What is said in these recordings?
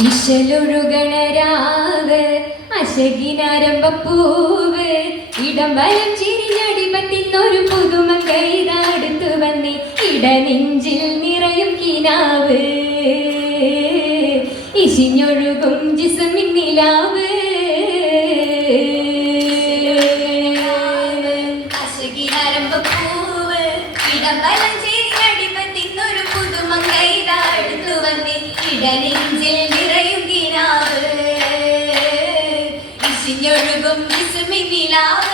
ഇശലൊഴുകണരാവ് അശകിനാരംഭപ്പൂവ്. ഇടം വലം ചിരിഞ്ഞടിപത്തിന്നൊരു പുതുമങ്കൈതാടുത്തു വന്നി. ഇടനെഞ്ചിൽ നിറയും കിനാവ്. ഇശിഞ്ഞൊഴുകും ജിസമിൻ ഇശിഞ്ഞൊഴുകും വിസുമിനിലാവ്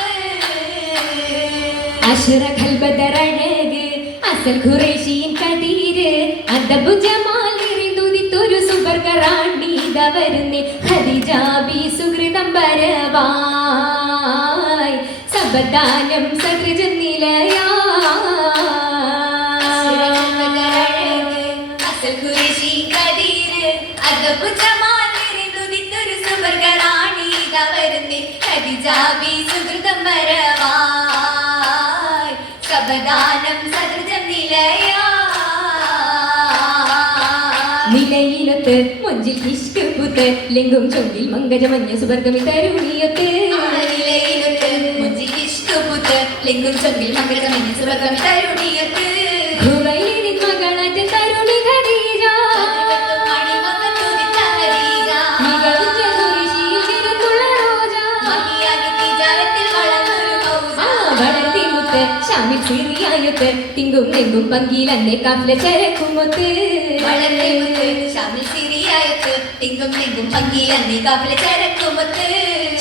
അഷറഖൽബദറഴക് അസൽ ഖുറേഷിൻ കദീര് അദബു ജമാൽ നിറിന്തുതിത്തൊരു സുബർഗറാണീത വരുന്നേ ഖദീജ ബി സുഹൃതം പരവായ് സബദാനം സകൃജൻ നിലയാ ഖദീജാബി സുഹൃതം മരവായ് സബദാനം സദൃജം നിലയാ നിലയിലൊത്ത് മൊഞ്ചിൽ ഇഷ്ക് പുത്ത് ലിംഗം ചൊങ്കിൽ മങ്കജമഞ്ഞ സുവർഗമി തരുണിയത്ത് ആനിലയിലൊത്ത് മുഞ്ചിൽ ഇഷ്കുപുത്ത് ലിംഗം ചൊങ്കിൽ മംഗളമെന്ന സുവർഗമി തരുണിയൊത്ത് സിറിയായൊത്ത് തിങ്കും കാഫില ചരക്കുമൊത്ത്. മുത്ത് ശാമിൽ തിങ്കും തിങ്കും പങ്കി അന്നേ ചരക്കുമത്ത്.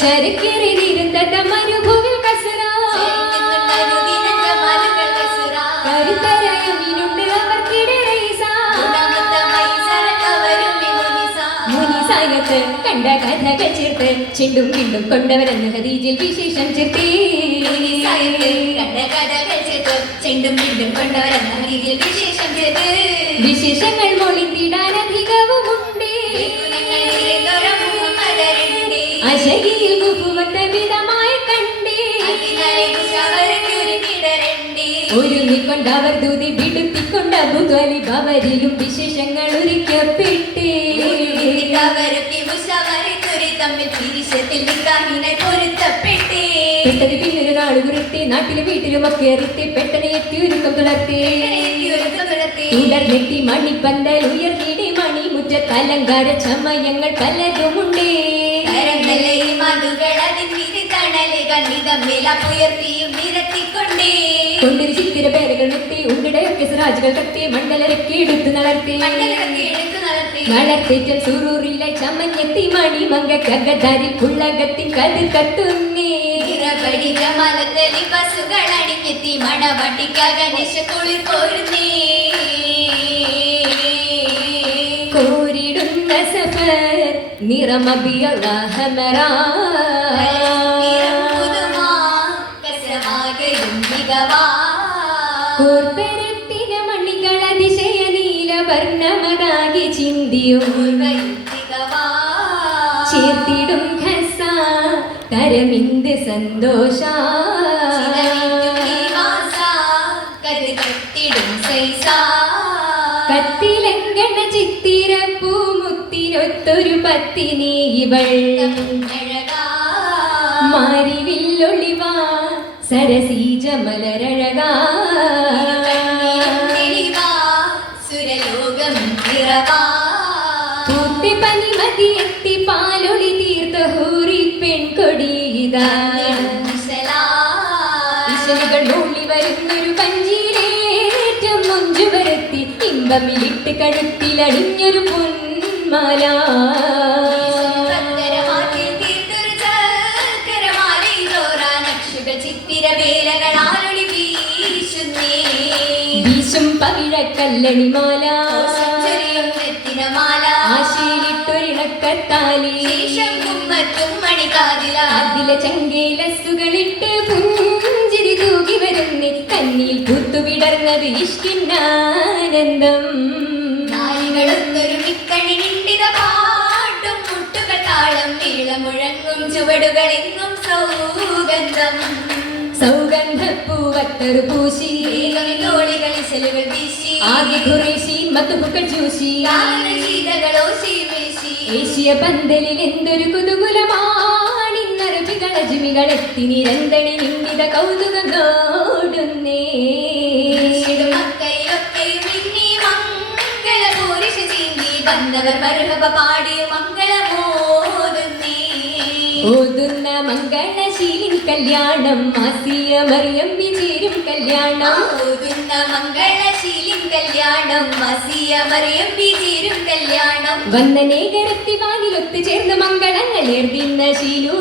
ചരക്കേറിയിരുന്ന മരുഭൂവിൽ കസറ കണ്ട കഥകൾ ചേർത്ത് ചെണ്ടും കിണ്ടും കൊണ്ടവരെന്ന് ഹദീജിൽ വിശേഷം ചേർത്തേ ചെണ്ടും വീണ്ടും കൊണ്ടവരെന്ന രീതിയിൽ വിശേഷം വിശേഷങ്ങൾ മൊളിത്തിടാൻ അധികവുമുണ്ടേ. അശകിയിൽ മുഖുവത്ത വിധമായി ഒരുങ്ങിക്കൊണ്ടവർ ദൂതി വിടുത്തിക്കൊണ്ട ബുദ്വലി അവരിലും വിശേഷങ്ങൾ ഒരുക്കപ്പെട്ടേ തമ്മിൽ തിരിശത്തിൽ നിക്കാഹിനെ പൊരുത്തപ്പെട്ടേ പെട്ടത് പിന്നൊരു നാട് കുറിത്തി നാട്ടിലും വീട്ടിലും ഒക്കെ എറിത്തി പെട്ടെന്ന് എത്തി ഒരുക്കം തുളർത്തേ ഉടർന്നെത്തി മണിപ്പന്തൽ ഉയർന്നിടി മണി മുറ്റത്ത് അലങ്കാര ചമയങ്ങൾ പലതുമുണ്ടേ കരങ്ങളെ മധുകൾ അതിന് തണല് കണ്ണിതം വില ராஜுகள் கட்டி மண்டலருக்கு எடுத்து நடத்தி மலர்த்தேச்சல் சுரூரில சமஞ்சத்தி மணி மங்க ககதாரி புள்ளகத்தின் கதிர் கத்துன்னே படித மலத்தலி பசுகள் அடிக்கத்தி மணவாட்டிக்காக நிஷ குளிர் கோருந்தே கோரிடும் நசபர் நிறமபியலாகமரா புதுமா கசமாக மிகவா கூர்பெரு നീലവർണമതാകി ചിന്തിയും ചേർത്തിടും ഖസ തരമിന്ത് സന്തോഷ. കത്തിലങ്കണ ചിത്തിരപ്പൂ മുത്തിനൊത്തൊരു പത്തിനി ഇവൾ. മാറിവില്ലൊളിവാ സരസീജ മലരഴകാ പനിമതി എത്തി പാലൊളി തീർത്ത ഹൂറി പെൺകൊടിയിതാ ഈശ്വരികൾ മൂളി വരുന്നൊരു പഞ്ചിയിലേറ്റം മുഞ്ചു വരത്തി ഇമ്പമിലിട്ട് കഴുത്തിലണിഞ്ഞൊരു പൊന്മാല. വീശും പവിഴക്കല്ലണിമാല. ചങ്കേലസുകളിട്ട് പുഞ്ചിരി തൂകി വരുന്നി കണ്ണിൽ പുത്തുവിടർന്നത് ഇഷ്കിന്നാനന്ദം പാട്ടും മുട്ടുക താളം നീളമുഴങ്ങും ചുവടുകളെങ്ങും സൗഗന്ധം. സൗഗന്ധപ്പൂവത്തറു പൂശി. തോളികളിൽ ചെലുകൾ വീശി. ആകെ ഖുറേശി മത്തുപുക്കൾ ചൂശി. ശീതകളോ ശീവേശി ഏഷ്യ പന്തലിൽ എന്തൊരു കുതുകുലമാണിന്നറുപികൾ അജിമികളെത്തി നിരന്തണി നിന്നിത കൗതുകം നോടുന്നേ വന്നവർ മരുഹബ പാടി മംഗളമോതുന്നേ. ഓതുന്ന മംഗളശീലിൻ കല്യാണം മാസിയ മറിയം വിചേരും കല്യാണം. ഓതുന്ന മംഗളശീലിൻ കല്യാണം മാസിയ മറിയം ബിചിരും കല്യാണം. വന്ദനേകരത്തി വാനിലൊത്തു ചേർന്ന് മംഗളങ്ങൾ ഏർതിന്ന പാടും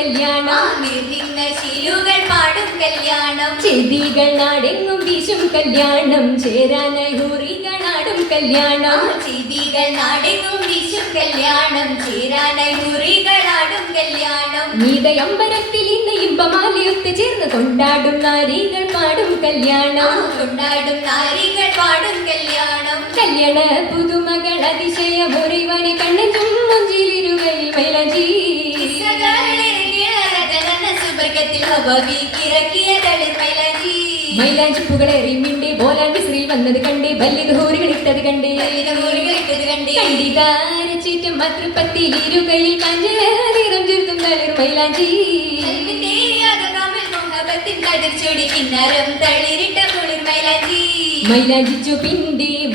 കല്യാണം. നിന്ന ശീലുകൾ പാടും കല്യാണം. ചെവികൾ നാടെങ്ങും വീശും കല്യാണം. ചേരാനായി ഹൂറികളാടും കല്യാണം. ചെവികൾ നാടെങ്ങും വീശും കല്യാണം. ചേരാനായി മുറികളാടും കല്യാണം. നീതയമ്പരത്തിൽ ഇന്ന് ഇമ്പമാലയൊത്ത് ചേർന്ന് കൊണ്ടാടും നാരികൾ പാടും കല്യാണം. കൊണ്ടാടും നാരികൾ പാടും കല്യാണം. കല്യാണ പുതുമകൾ അതിശയ മുറിവനെ കണ്ണും ചുമ്മുഞ്ചിലിരുകയിൽ മൈലജി സുവർഗത്തിൽ ഹബീക്കിറക്കിയ തളിർ മൈലജി മൈലാഞ്ചിപ്പുകളേറി മിണ്ടി ബോലാൻ വിസിറിൽ വന്നത് കണ്ടേ വലിയ ഹൂറികൾ ഇട്ടത് കണ്ടേ മുറികളിട്ടത് കണ്ടേ. കണ്ടികാരച്ചിറ്റും മതൃപ്പത്തിൽ ഇരുകയിൽ കാഞ്ചന നിറം ചേർത്തും തളിർ മൈലാഞ്ചി. മൈലാഞ്ചി. അകകാമിൽ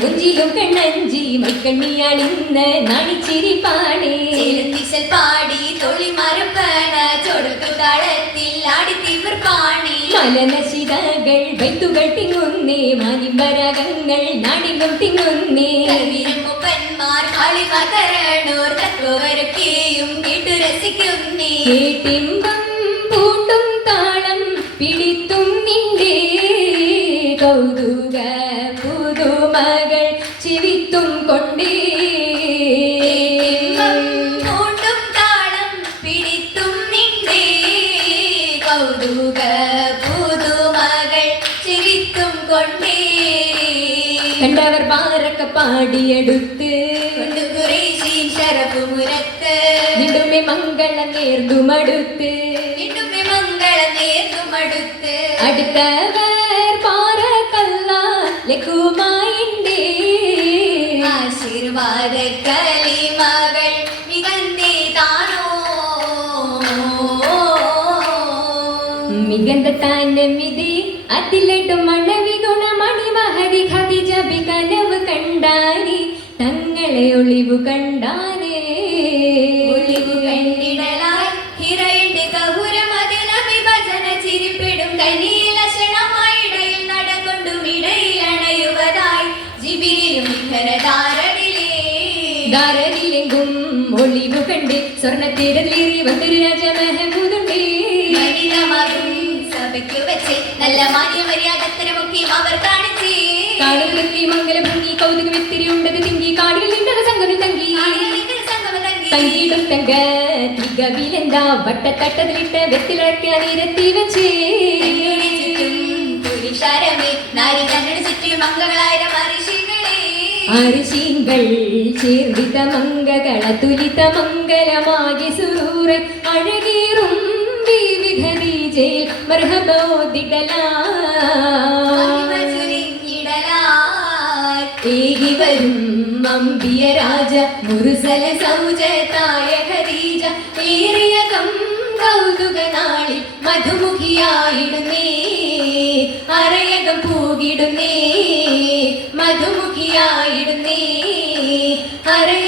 മുഹബത്തിൻ പെണ്ണഞ്ചി മുഞ്ചിലും കണ്ണഞ്ചി മൈക്കണ്ണിയാണിന്ന് നാണിച്ചിരി പാടേ. ചേരുന്നിശൽ പാടി തൊളി മരപ്പന ചൊടുക്കു താളത്തിൽ ആടി തീവർ പാണി. മലനശിതകൾ വെത്തുകൾ തിങ്ങുന്നേ മാനിമ്പരകങ്ങൾ നാടിനും തിങ്ങുന്നേ. മുപ്പന്മാർ കളി കളിമകരണോർ തത്വവരൊക്കെയും കേട്ടു രസിക്കുന്നേ. കേട്ടിമ്പം எங்கும் கொண்டே. கூட்டும் தாளம் பிடித்தும் நின்றே. கௌதுக புது மகள் சிரித்தும் கொண்டே. கண்டவர் பாரக்க பாடியெடுத்து கொண்டு குறைசி சரபு முரத்து. நிடுமே மங்கள நேர்ந்து மடுத்து. நிடுமே மங்கள அடுத்தவர் பாரக்கல்லா லெகுமார் മികந்த മിതി അതിലട്ടും മണവി ഗുണമണി മഹരി ഖതി ജപി കനവ് കണ്ടാരി തങ്ങളെ ഒളിവു കണ്ടാരേ ഒളിവു കണ്ടിടലായി ഹിരയുടെ കഹുരമതിന വിഭജന ചിരിപ്പിടും. കനീലക്ഷണമായിടയിൽ നടകൊണ്ടും ഇടയിൽ അണയുവതായി ജിബിരിലും ഇന്ധനധാരണിലേ ധാരനിലെങ്കും ഒളിവു കണ്ട് സ്വർണത്തീരലേറി വന്നൊരു രാജ നല്ല മാന്യ അവർ കാണിച്ചേ. ഉണ്ടത് തിങ്കി കാടുകൾ സംഗമം തങ്കി. തങ്കിയിടും തങ്ക. തികവിലെന്താ വട്ടത്തട്ടതിലിട്ട് വെത്തിലിറക്കാൻ നിരത്തി വെച്ചേ. കണ്ണിന് ചുറ്റും പുരുഷാരമേ നാരി കണ്ണിന് ചുറ്റും മംഗളായിരം ഋഷികളെ അരിശീങ്കൾ ചേർവിത മംഗകള തുലിത മംഗലമാകി സുറൂറ മർഹബോദിടലാ ഏകി വരും അമ്പിയ രാജ മുറുസല സൗജതായ ഖദീജ. ഏറിയ കം കൗതുക നാളിൽ മധുമുഖിയായിടുന്നേ. അരയകം പൂകിടുന്നേ മധുമുഖിയായിടുന്നേ. അരയകം